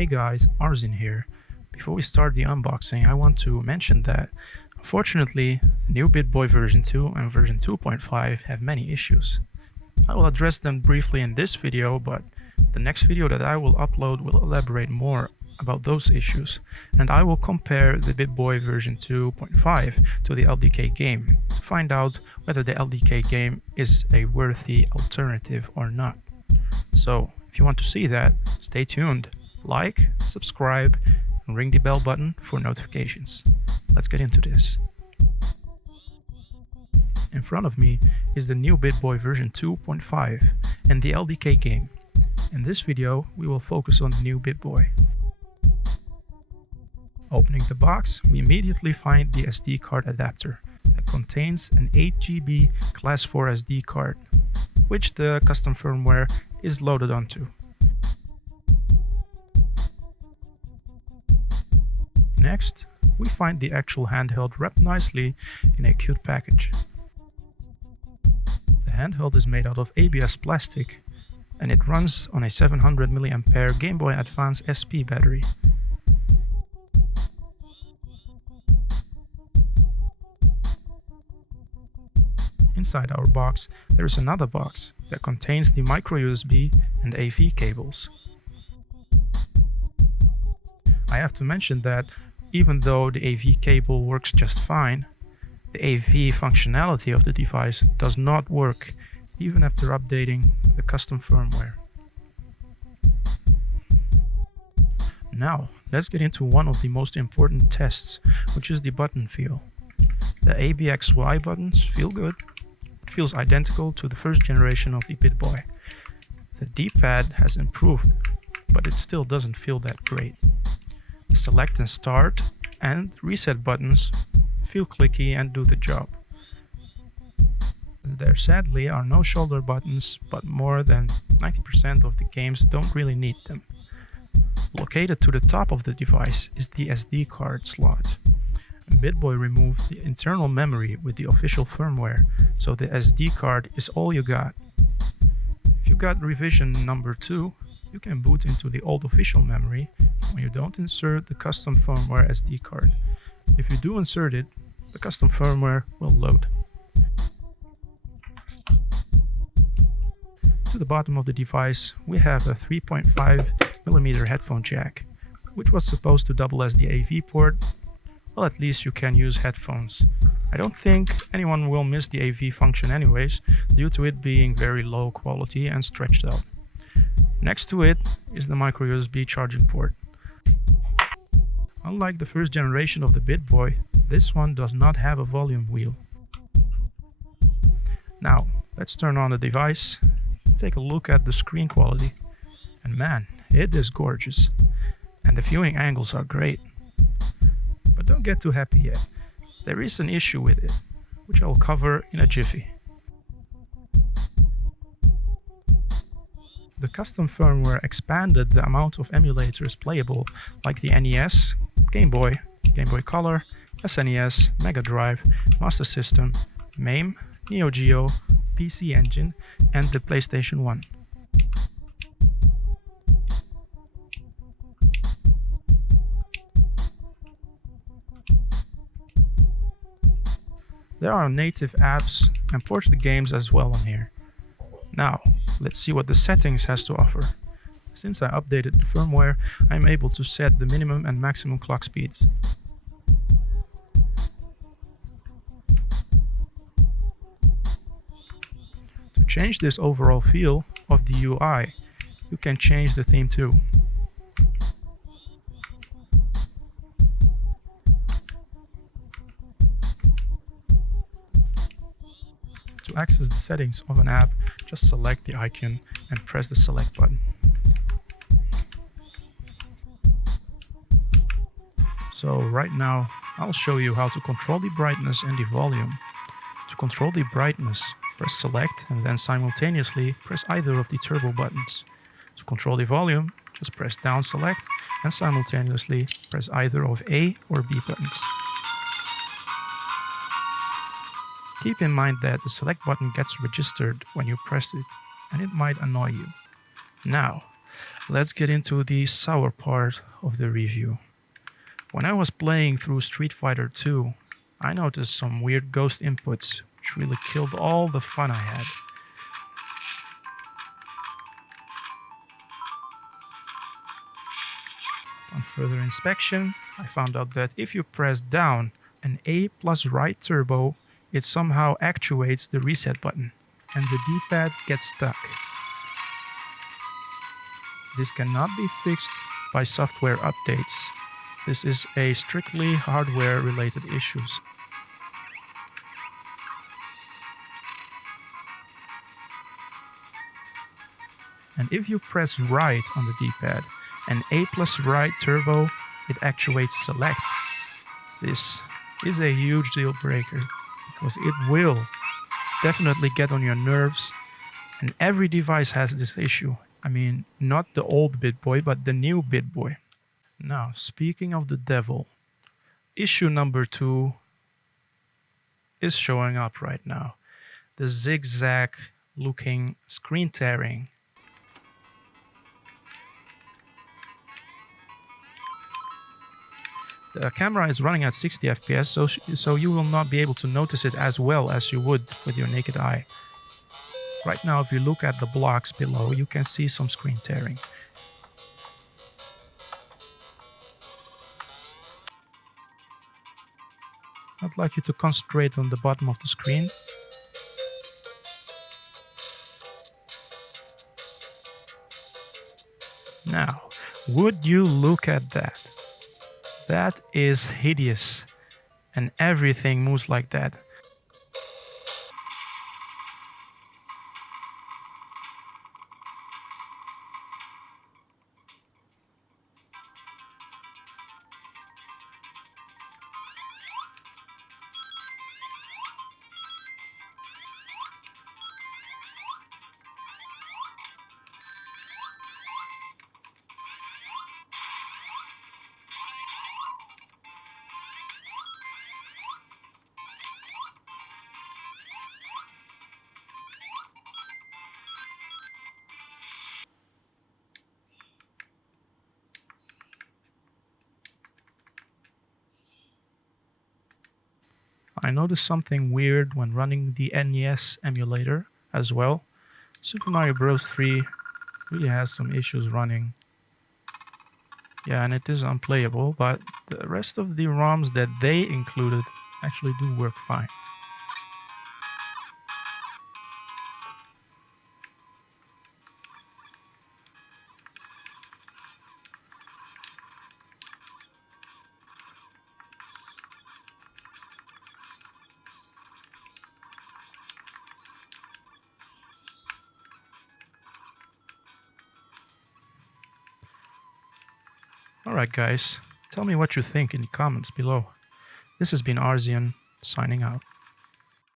Hey guys, Arzin here. Before we start the unboxing, I want to mention that unfortunately, the new BITTBOY version 2 and version 2.5 have many issues. I will address them briefly in this video, but the next video that I will upload will elaborate more about those issues, and I will compare the BITTBOY version 2.5 to the LDK game to find out whether the LDK game is a worthy alternative or not. So, if you want to see that, stay tuned, like, subscribe, and ring the bell button for notifications. Let's get into this. In front of me is the new BITTBOY version 2.5 and the LDK game. In this video, we will focus on the new BITTBOY. Opening the box, we immediately find the SD card adapter that contains an 8GB Class 4 SD card, which the custom firmware is loaded onto. Next, we find the actual handheld wrapped nicely in a cute package. The handheld is made out of ABS plastic and it runs on a 700 mAh Game Boy Advance SP battery. Inside our box, there is another box that contains the micro USB and AV cables. I have to mention that even though the AV cable works just fine, the AV functionality of the device does not work even after updating the custom firmware. Now, let's get into one of the most important tests, which is the button feel. The ABXY buttons feel good. It feels identical to the first generation of the BITTBOY. The D-pad has improved, but it still doesn't feel that great. The select and start and reset buttons feel clicky and do the job. There sadly are no shoulder buttons, but more than 90% of the games don't really need them. Located to the top of the device is the SD card slot. BITTBOY removed the internal memory with the official firmware, so the SD card is all you got. If you got revision number 2, you can boot into the old official memory when you don't insert the custom firmware SD card. If you do insert it, the custom firmware will load. To the bottom of the device, we have a 3.5mm headphone jack, which was supposed to double as the AV port. Well, at least you can use headphones. I don't think anyone will miss the AV function anyways, due to it being very low quality and stretched out. Next to it is the micro USB charging port. Unlike the first generation of the BITTBOY, this one does not have a volume wheel. Now, let's turn on the device and take a look at the screen quality. And man, it is gorgeous. And the viewing angles are great. But don't get too happy yet. There is an issue with it, which I'll cover in a jiffy. The custom firmware expanded the amount of emulators playable, like the NES, Game Boy, Game Boy Color, SNES, Mega Drive, Master System, MAME, Neo Geo, PC Engine, and the PlayStation 1. There are native apps and ported games as well on here. Now, let's see what the settings has to offer. Since I updated the firmware, I'm able to set the minimum and maximum clock speeds. To change this overall feel of the UI, you can change the theme too. To access the settings of an app, just select the icon and press the select button. So right now, I'll show you how to control the brightness and the volume. To control the brightness, press select and then simultaneously press either of the turbo buttons. To control the volume, just press down select and simultaneously press either of A or B buttons. Keep in mind that the select button gets registered when you press it, and it might annoy you. Now, let's get into the sour part of the review. When I was playing through Street Fighter 2, I noticed some weird ghost inputs, which really killed all the fun I had. On further inspection, I found out that if you press down and A plus right turbo, it somehow actuates the reset button, and the D-pad gets stuck. This cannot be fixed by software updates. This is a strictly hardware-related issues. And if you press right on the D-pad and A plus right turbo, it actuates select. This is a huge deal breaker because it will definitely get on your nerves, and every device has this issue. I mean, not the old BITTBOY, but the new BITTBOY. Now, speaking of the devil, issue number 2 is showing up right now. The zigzag looking screen tearing. The camera is running at 60 FPS, so you will not be able to notice it as well as you would with your naked eye. Right now, if you look at the blocks below, you can see some screen tearing. I'd like you to concentrate on the bottom of the screen. Now, would you look at that? That is hideous, and everything moves like that. I noticed something weird when running the NES emulator as well. Super Mario Bros. 3 really has some issues running. Yeah, and it is unplayable, but the rest of the ROMs that they included actually do work fine. Alright guys, tell me what you think in the comments below. This has been Arzian, signing out.